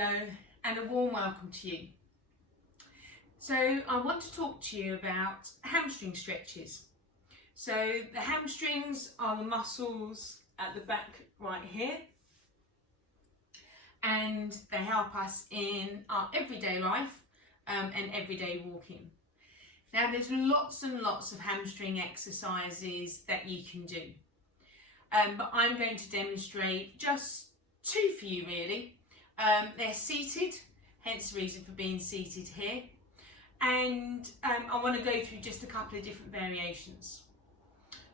Hello and a warm welcome to you. So I want to talk to you about hamstring stretches. So the hamstrings are the muscles at the back right here, and they help us in our everyday life and everyday walking. Now there's lots and lots of hamstring exercises that you can do, but I'm going to demonstrate just two for you really. They're seated, hence the reason for being seated here, and I want to go through just a couple of different variations.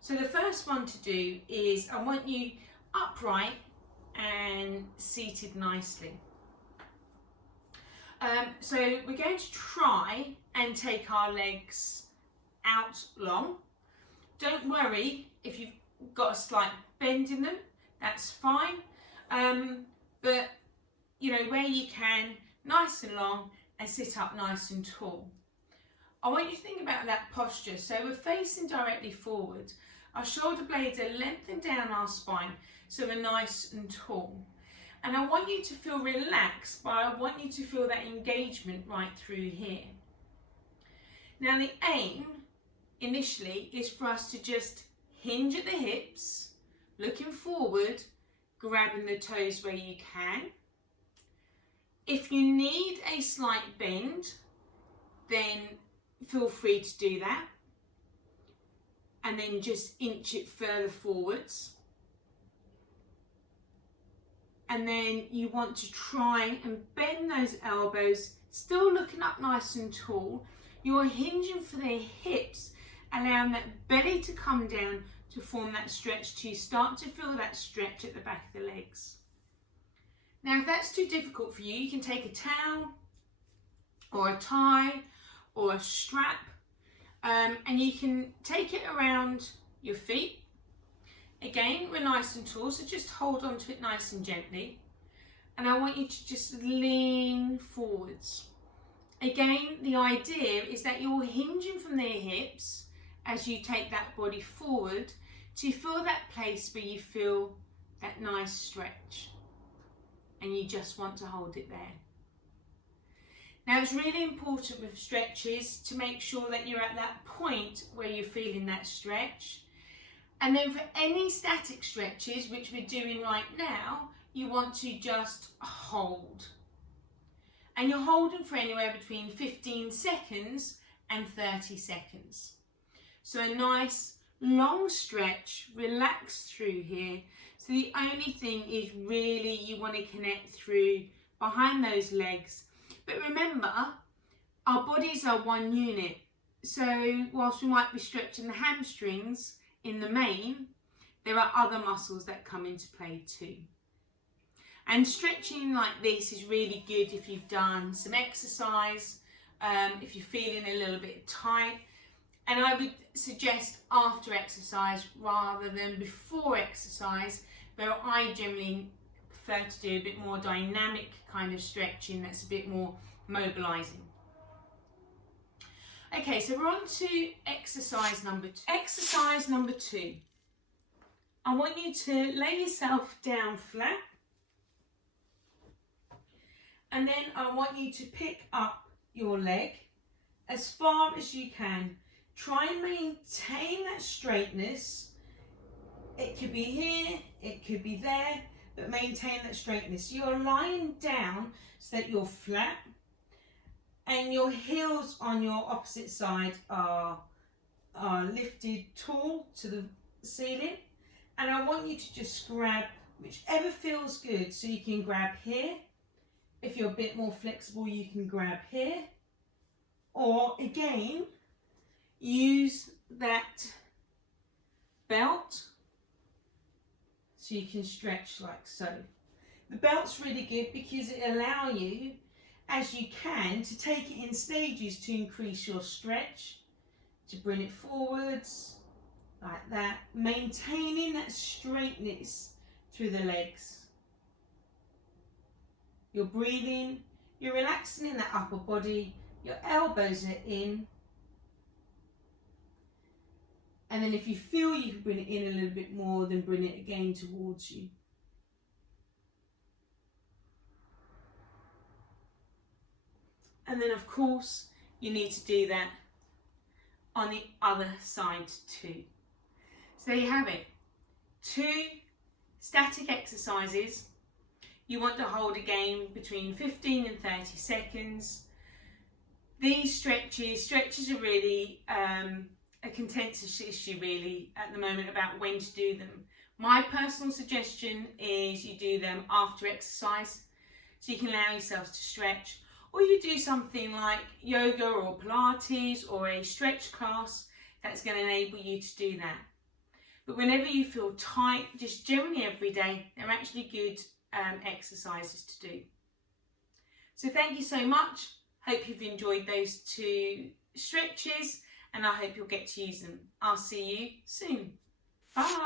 So the first one to do is I want you upright and seated nicely. So we're going to try and take our legs out long. Don't worry if you've got a slight bend in them, that's fine. But you know, where you can, nice and long, and sit up nice and tall. I want you to think about that posture. So we're facing directly forward. Our shoulder blades are lengthened down our spine, so we're nice and tall. And I want you to feel relaxed, but I want you to feel that engagement right through here. Now the aim, initially, is for us to just hinge at the hips, looking forward, grabbing the toes where you can. If you need a slight bend, then feel free to do that. And then just inch it further forwards. And then you want to try and bend those elbows, still looking up nice and tall. You're hinging for the hips, allowing that belly to come down to form that stretch, to start to feel that stretch at the back of the legs. Now if that's too difficult for you, you can take a towel or a tie or a strap, and you can take it around your feet. Again, we're nice and tall, so just hold on to it nice and gently. And I want you to just lean forwards. Again, the idea is that you're hinging from the hips as you take that body forward to feel that place where you feel that nice stretch. And you just want to hold it there. Now it's really important with stretches to make sure that you're at that point where you're feeling that stretch. And then for any static stretches, which we're doing right now, you want to just hold. And you're holding for anywhere between 15 seconds and 30 seconds. So a nice long stretch, relax through here. So the only thing is really you want to connect through behind those legs. But remember, our bodies are one unit. So whilst we might be stretching the hamstrings in the main, there are other muscles that come into play too. And stretching like this is really good if you've done some exercise, if you're feeling a little bit tight. And I would suggest after exercise rather than before exercise, where I generally prefer to do a bit more dynamic kind of stretching that's a bit more mobilising. Okay, so we're on to exercise number two. Exercise number two. I want you to lay yourself down flat, and then I want you to pick up your leg as far as you can. Try and maintain that straightness. It could be here, it could be there, but maintain that straightness. You're lying down so that you're flat, and your heels on your opposite side are lifted tall to the ceiling. And I want you to just grab whichever feels good. So you can grab here. If you're a bit more flexible, you can grab here. Or again, use that belt so you can stretch like so. The belt's really good because it allows you, as you can, to take it in stages to increase your stretch, to bring it forwards like that, maintaining that straightness through the legs. You're breathing, you're relaxing in that upper body, your elbows are in. And then if you feel you can bring it in a little bit more, then bring it again towards you. And then of course, you need to do that on the other side too. So there you have it. 2 static exercises. You want to hold again between 15 and 30 seconds. These stretches are really a contentious issue really at the moment about when to do them. My personal suggestion is you do them after exercise, so you can allow yourselves to stretch, or you do something like yoga or Pilates or a stretch class that's going to enable you to do that. But whenever you feel tight, just generally every day, they're actually good exercises to do. So thank you so much. Hope you've enjoyed those 2 stretches, and I hope you'll get to use them. I'll see you soon. Bye.